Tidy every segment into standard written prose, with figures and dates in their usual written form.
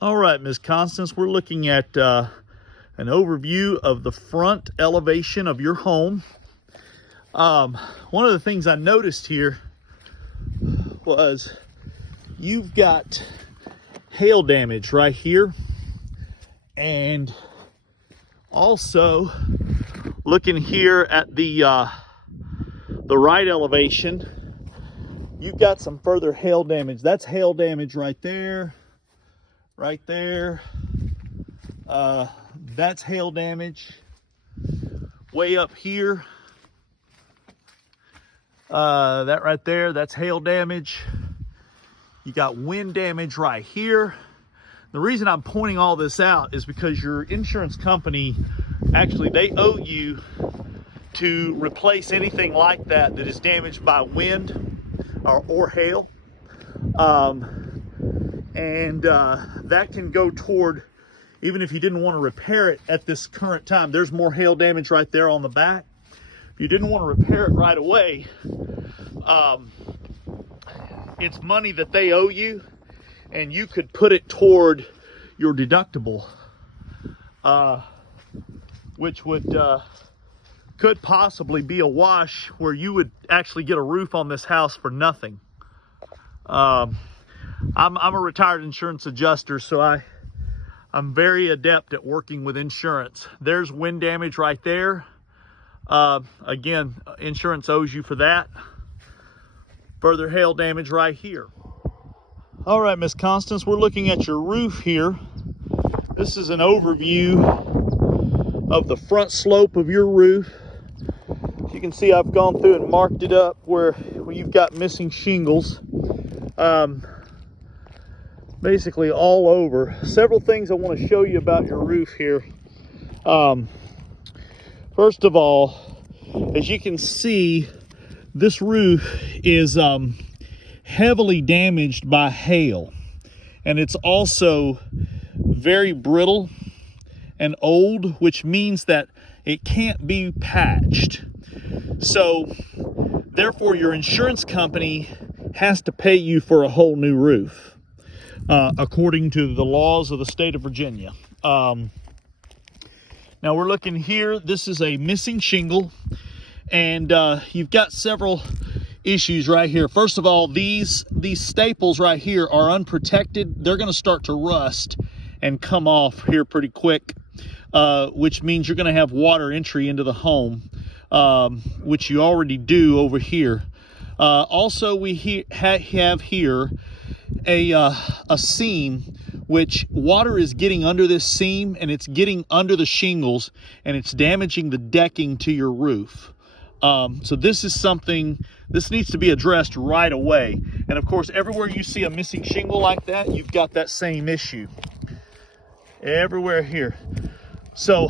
All right, Ms. Constance, we're looking at an overview of the front elevation of your home. One of the things I noticed here was you've got hail damage right here, and also looking here at the right elevation, you've got some further hail damage. That's hail damage right there. Right there, that's hail damage. Way up here, that right there, that's hail damage. You got wind damage right here. The reason I'm pointing all this out is because your insurance company, actually, they owe you to replace anything like that that is damaged by wind or hail. That can go toward, even if you didn't want to repair it at this current time. There's more hail damage right there on the back. If you didn't want to repair it right away, it's money that they owe you, and you could put it toward your deductible, which could possibly be a wash where you would actually get a roof on this house for nothing. I'm a retired insurance adjuster, so I'm very adept at working with insurance. There's wind damage right there. Again, insurance owes you for that. Further hail damage right here. All right, Miss Constance, we're looking at your roof here. This is an overview of the front slope of your roof. As you can see, I've gone through and marked it up where you've got missing shingles. Basically all over. Several things I want to show you about your roof here. First of all, as you can see, this roof is heavily damaged by hail, and it's also very brittle and old, which means that it can't be patched. So therefore your insurance company has to pay you for a whole new roof, according to the laws of the state of Virginia. Now we're looking here. This is a missing shingle, and you've got several issues right here. First of all, these staples right here are unprotected. They're going to start to rust and come off here pretty quick, which means you're going to have water entry into the home, which you already do over here. Also, we have here a seam, which water is getting under this seam, and it's getting under the shingles, and it's damaging the decking to your roof. So this is something, this needs to be addressed right away. And of course, everywhere you see a missing shingle like that, you've got that same issue. Everywhere here. So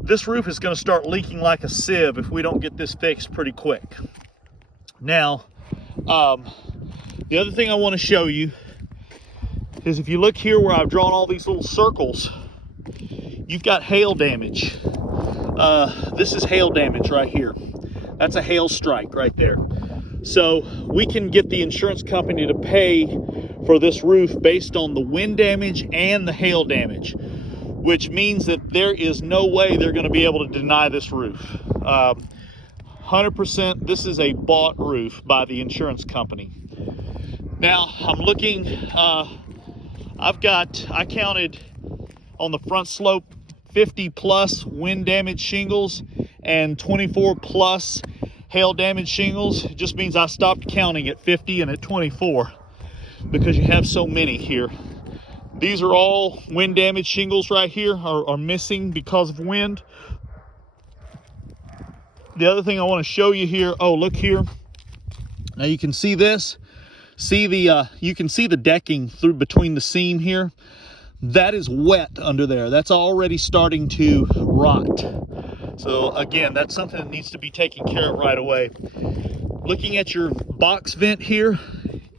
this roof is going to start leaking like a sieve if we don't get this fixed pretty quick. Now, the other thing I want to show you is, if you look here where I've drawn all these little circles, you've got hail damage. This is hail damage right here. That's a hail strike right there. So we can get the insurance company to pay for this roof based on the wind damage and the hail damage, which means that there is no way they're going to be able to deny this roof. 100%, this is a bought roof by the insurance company. Now I'm looking, I counted on the front slope 50 plus wind damage shingles and 24 plus hail damage shingles. It just means I stopped counting at 50 and at 24 because you have so many here. These are all wind damage shingles right here, are missing because of wind. The other thing I want to show you here, oh, look here. Now you can see this. You can see the decking through between the seam here. That is wet under there. That's already starting to rot. So again, that's something that needs to be taken care of right away. Looking at your box vent here,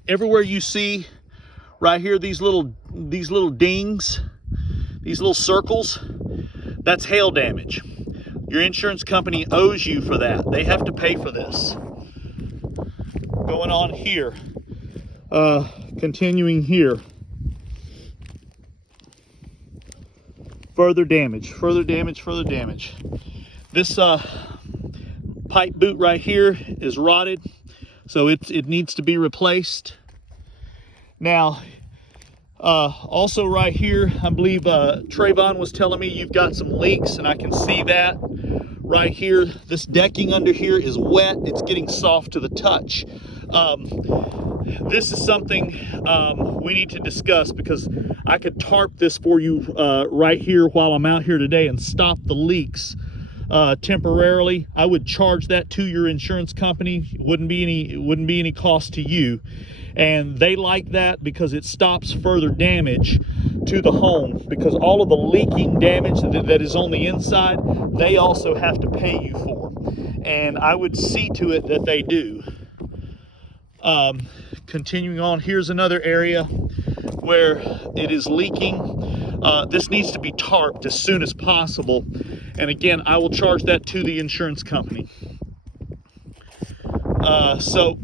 everywhere you see right here, these little dings, these little circles, that's hail damage. Your insurance company owes you for that. They have to pay for this. Going on here, continuing here, further damage, further damage, further damage. This pipe boot right here is rotted, so it needs to be replaced. Now, also right here, I believe Trayvon was telling me you've got some leaks, and I can see that right here. This decking under here is wet. It's getting soft to the touch. This is something we need to discuss, because I could tarp this for you right here while I'm out here today and stop the leaks temporarily. I would charge that to your insurance company. It wouldn't be any cost to you, and they like that because it stops further damage to the home, because all of the leaking damage that is on the inside, they also have to pay you for, and I would see to it that they do. Continuing on, here's another area where it is leaking. This needs to be tarped as soon as possible, and again, I will charge that to the insurance company. So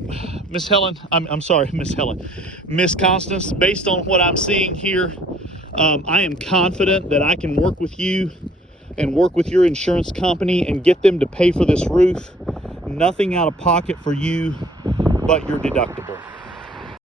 Miss Helen, I'm sorry, Miss Constance, based on what I'm seeing here, I am confident that I can work with you and work with your insurance company and get them to pay for this roof. Nothing out of pocket for you but your deductible.